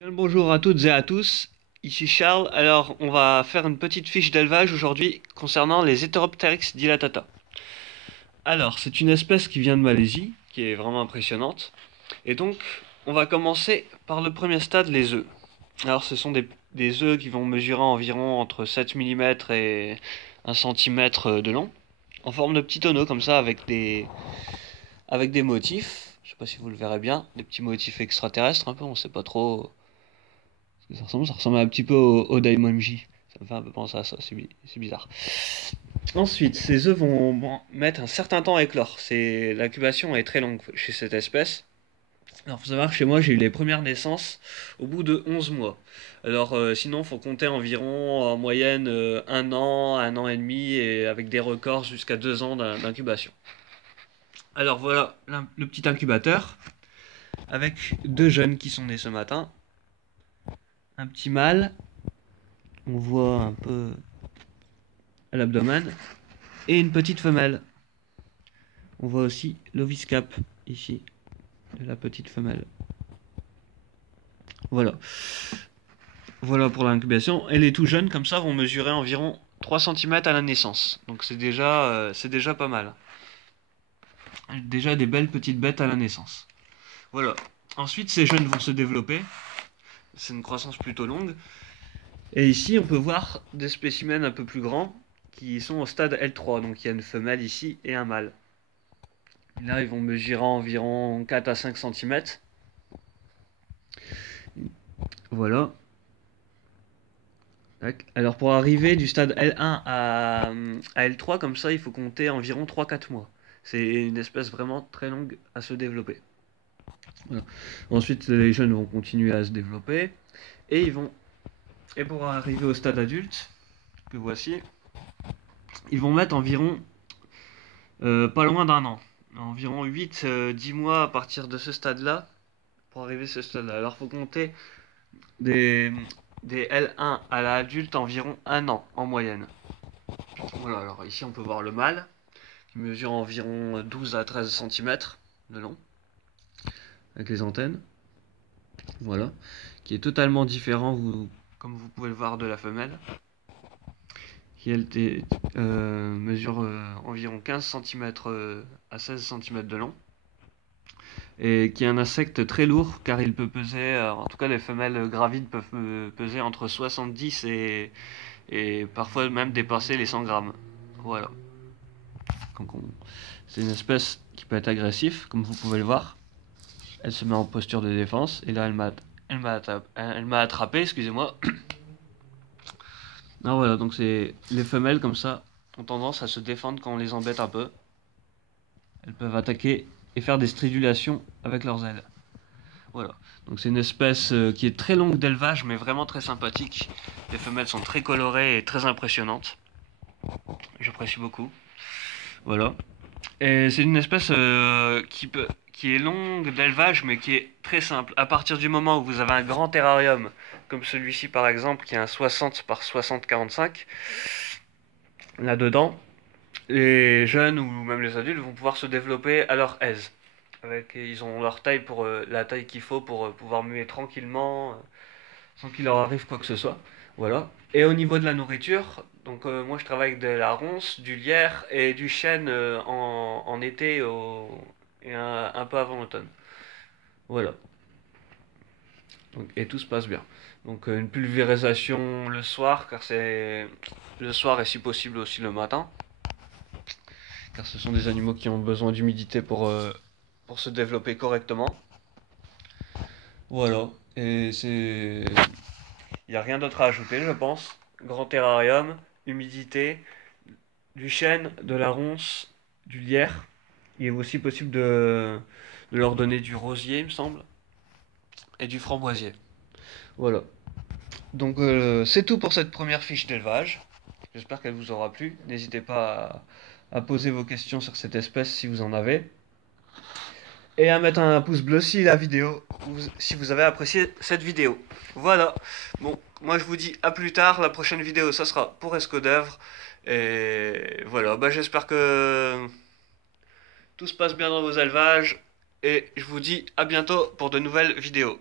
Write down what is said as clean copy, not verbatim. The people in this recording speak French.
Bien le bonjour à toutes et à tous, ici Charles. Alors, on va faire une petite fiche d'élevage aujourd'hui concernant les Heteropteryx dilatata. Alors, c'est une espèce qui vient de Malaisie, qui est vraiment impressionnante. Et donc, on va commencer par le premier stade, les œufs. Alors, ce sont des œufs qui vont mesurer environ entre 7 mm et 1 cm de long, en forme de petits tonneaux comme ça, avec des motifs. Je sais pas si vous le verrez bien, des petits motifs extraterrestres un peu, on sait pas trop. Ça ressemble un petit peu au Daimonji. Ça me fait un peu penser à ça, c'est bizarre. Ensuite, ces œufs vont mettre un certain temps à éclore. L'incubation est très longue chez cette espèce. Alors, faut savoir que chez moi, j'ai eu les premières naissances au bout de 11 mois. Alors, sinon, faut compter environ en moyenne 1 an et demi, et avec des records jusqu'à 2 ans d'incubation. Alors, voilà le petit incubateur, avec deux jeunes qui sont nés ce matin. Un petit mâle, on voit un peu à l'abdomen, et une petite femelle. On voit aussi l'oviscap ici de la petite femelle. Voilà. Voilà pour l'incubation. Et les tout jeunes comme ça vont mesurer environ 3 cm à la naissance. Donc c'est déjà pas mal. Déjà des belles petites bêtes à la naissance. Voilà. Ensuite, ces jeunes vont se développer. C'est une croissance plutôt longue. Et ici, on peut voir des spécimens un peu plus grands qui sont au stade L3. Donc il y a une femelle ici et un mâle. Là, ils vont mesurer environ 4 à 5 cm. Voilà. Alors pour arriver du stade L1 à L3, comme ça, il faut compter environ 3-4 mois. C'est une espèce vraiment très longue à se développer. Voilà. Ensuite, les jeunes vont continuer à se développer. Et et pour arriver au stade adulte, que voici, ils vont mettre environ pas loin d'un an. Environ 8-10 mois à partir de ce stade-là, pour arriver à ce stade-là. Alors il faut compter des, des L1 à l'adulte environ un an en moyenne. Voilà, alors ici on peut voir le mâle qui mesure environ 12 à 13 cm de long avec les antennes. Voilà, qui est totalement différent, comme vous pouvez le voir, de la femelle qui elle mesure environ 15 cm à 16 cm de long et qui est un insecte très lourd car il peut peser, en tout cas les femelles gravides peuvent peser entre 70 et parfois même dépasser les 100 grammes. Voilà. C'est une espèce qui peut être agressive, comme vous pouvez le voir. Elle se met en posture de défense et là elle m'a attrapé, excusez-moi. Non, voilà, donc c'est les femelles comme ça ont tendance à se défendre quand on les embête un peu. Elles peuvent attaquer et faire des stridulations avec leurs ailes. Voilà, donc c'est une espèce qui est très longue d'élevage mais vraiment très sympathique. Les femelles sont très colorées et très impressionnantes. J'apprécie beaucoup. Voilà. Et c'est une espèce qui est longue d'élevage, mais qui est très simple. À partir du moment où vous avez un grand terrarium, comme celui-ci par exemple, qui est un 60 par 60-45, là-dedans, les jeunes ou même les adultes vont pouvoir se développer à leur aise. Ils ont leur taille pour la taille qu'il faut pour pouvoir muer tranquillement, sans qu'il leur arrive quoi que ce soit. Voilà. Et au niveau de la nourriture, donc moi je travaille avec de la ronce, du lierre et du chêne en été et un peu avant l'automne. Voilà. Donc, et tout se passe bien. Donc une pulvérisation le soir, car c'est le soir et si possible aussi le matin, car ce sont des animaux qui ont besoin d'humidité pour se développer correctement. Voilà. Et c'est il n'y a rien d'autre à ajouter, je pense. Grand terrarium, humidité, du chêne, de la ronce, du lierre. Il est aussi possible de leur donner du rosier, il me semble, et du framboisier. Voilà. Donc c'est tout pour cette première fiche d'élevage. J'espère qu'elle vous aura plu. N'hésitez pas à poser vos questions sur cette espèce si vous en avez. Et à mettre un pouce bleu si vous avez apprécié cette vidéo. Voilà. Bon, moi je vous dis à plus tard. La prochaine vidéo, ça sera pour Escodèvre. Et voilà, bah, j'espère que tout se passe bien dans vos élevages. Et je vous dis à bientôt pour de nouvelles vidéos.